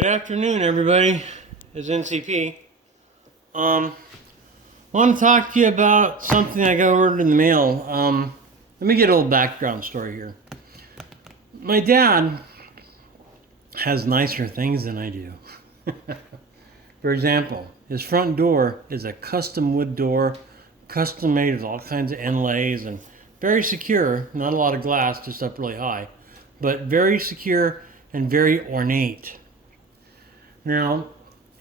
Good afternoon, everybody. It's NCP. Want to talk to you about something I got ordered in the mail. Let me get a little background story here. My dad has nicer things than I do. For example, his front door is a custom wood door, custom made with all kinds of inlays and very secure. Not a lot of glass, just up really high, but very secure and very ornate. Now,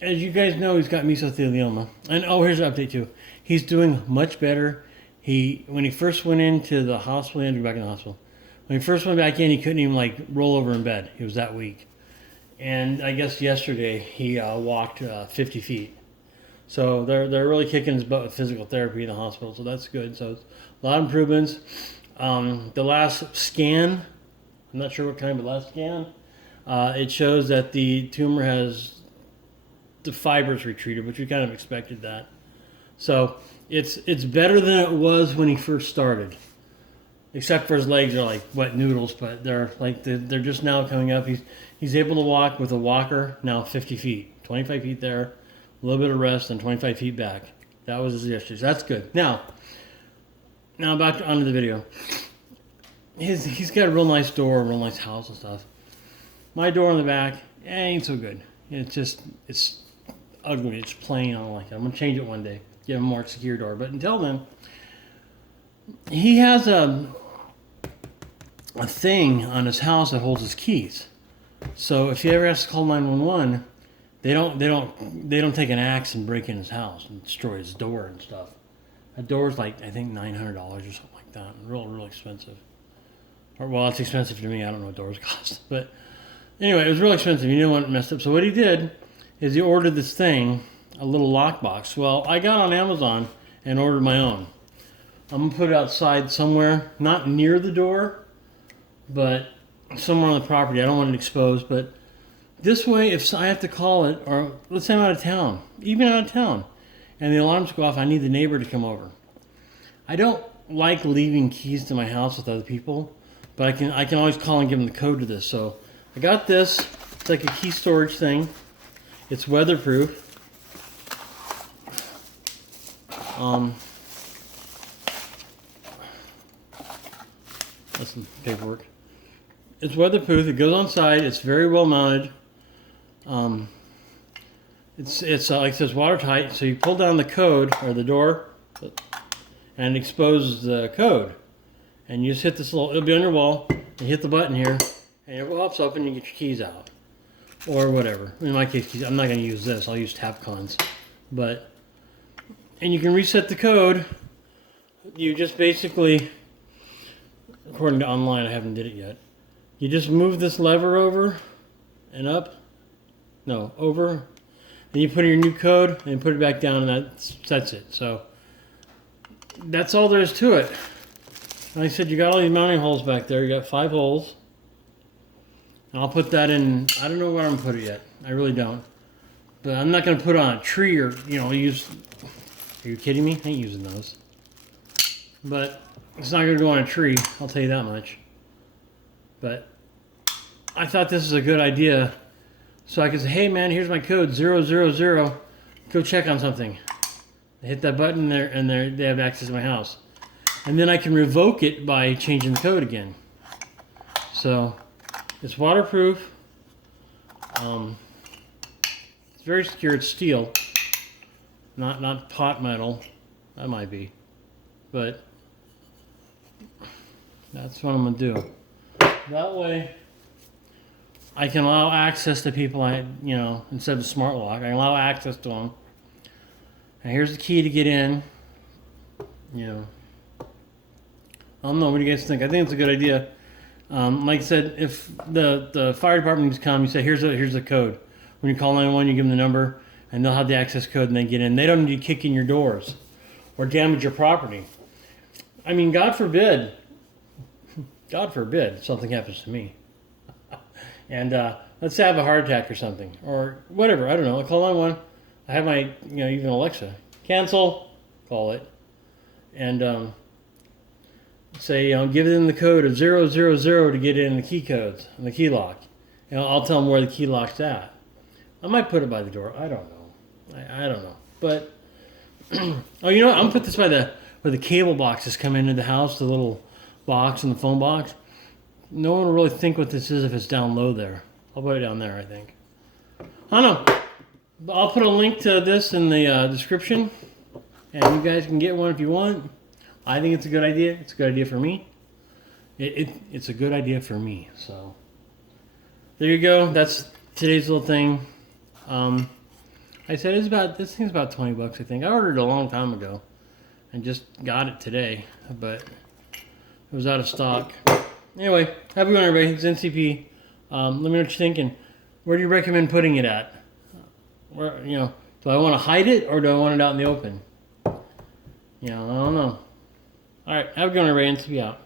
as you guys know, he's got mesothelioma. And here's an update too. He's doing much better. When he first went into the hospital, he had to go back in the hospital. When he first went back in, he couldn't even roll over in bed. He was that weak. And I guess yesterday he walked 50 feet. So they're really kicking his butt with physical therapy in the hospital. So that's good. So it's a lot of improvements. The last scan, I'm not sure what kind, but last scan, it shows that the tumor the fibers retreated, which we kind of expected that. So it's better than it was when he first started, except for his legs are like wet noodles, but they're just now coming up. He's able to walk with a walker now 50 feet, 25 feet there, a little bit of rest, and 25 feet back. That was his yesterday. So that's good. Now back onto the video. He's got a real nice door, a real nice house and stuff. My door in the back ain't so good. It's ugly. It's plain. I don't like it. I'm gonna change it one day. Get him a more secure door. But until then, he has a thing on his house that holds his keys. So if he ever has to call 911, they don't take an axe and break in his house and destroy his door and stuff. That door's I think $900 or something like that. Real expensive. Well, it's expensive to me. I don't know what doors cost, but. Anyway, it was real expensive. You didn't want it messed up. So what he did is he ordered this thing, a little lockbox. Well, I got on Amazon and ordered my own. I'm going to put it outside somewhere, not near the door, but somewhere on the property. I don't want it exposed. But this way, if I have to call it, or let's say I'm out of town, even out of town, and the alarms go off, I need the neighbor to come over. I don't like leaving keys to my house with other people, but I can always call and give them the code to this. So I got this. It's like a key storage thing. It's weatherproof. That's some paperwork. It's weatherproof. It goes on side. It's very well mounted. It's like it says watertight. So you pull down the code or the door, and it exposes the code. And you just hit this little. It'll be on your wall. You hit the button here. And it pops up and you get your keys out. Or whatever. In my case, I'm not going to use this. I'll use Tapcons. And you can reset the code. You just basically, according to online, I haven't did it yet. You just move this lever over and up. No, over. And you put in your new code and put it back down and that sets it. So that's all there is to it. Like I said, you got all these mounting holes back there. You got 5 holes. And I'll put that in. I don't know where I'm going to put it yet. I really don't. But I'm not going to put it on a tree or, use. Are you kidding me? I ain't using those. But it's not going to go on a tree. I'll tell you that much. But I thought this was a good idea. So I could say, hey man, here's my code 000. Go check on something. I hit that button there and they have access to my house. And then I can revoke it by changing the code again. So. It's waterproof. It's very secure. It's steel, not pot metal. That might be, but that's what I'm gonna do. That way, I can allow access to people. Instead of smart lock, I can allow access to them. And here's the key to get in. I don't know. What do you guys think? I think it's a good idea. Like I said, if the fire department needs to come, you say, here's the code. When you call 911, you give them the number, and they'll have the access code, and they get in. They don't need to kick in your doors or damage your property. I mean, God forbid something happens to me. And let's say I have a heart attack or something, or whatever. I don't know. I call 911. I have my, even Alexa, cancel, call it, and say, give them the code of 000 to get in the key codes and the key lock. I'll tell them where the key lock's at. I might put it by the door. I don't know. I don't know. But oh, you know what? I'm gonna put this by the where the cable boxes come into the house, the little box and the phone box. No one will really think what this is if it's down low there. I'll put it down there, I think. I don't know. I'll put a link to this in the description, and you guys can get one if you want. I think it's a good idea. It's a good idea for me. It's a good idea for me. So there you go. That's today's little thing. I said this thing's about $20, I think. I ordered it a long time ago, and just got it today, but it was out of stock. Anyway, have a good one, everybody. It's NCP. Let me know what you're thinking. Where do you recommend putting it at? Where, do I want to hide it or do I want it out in the open? I don't know. All right, have a good one, everybody. NCP out.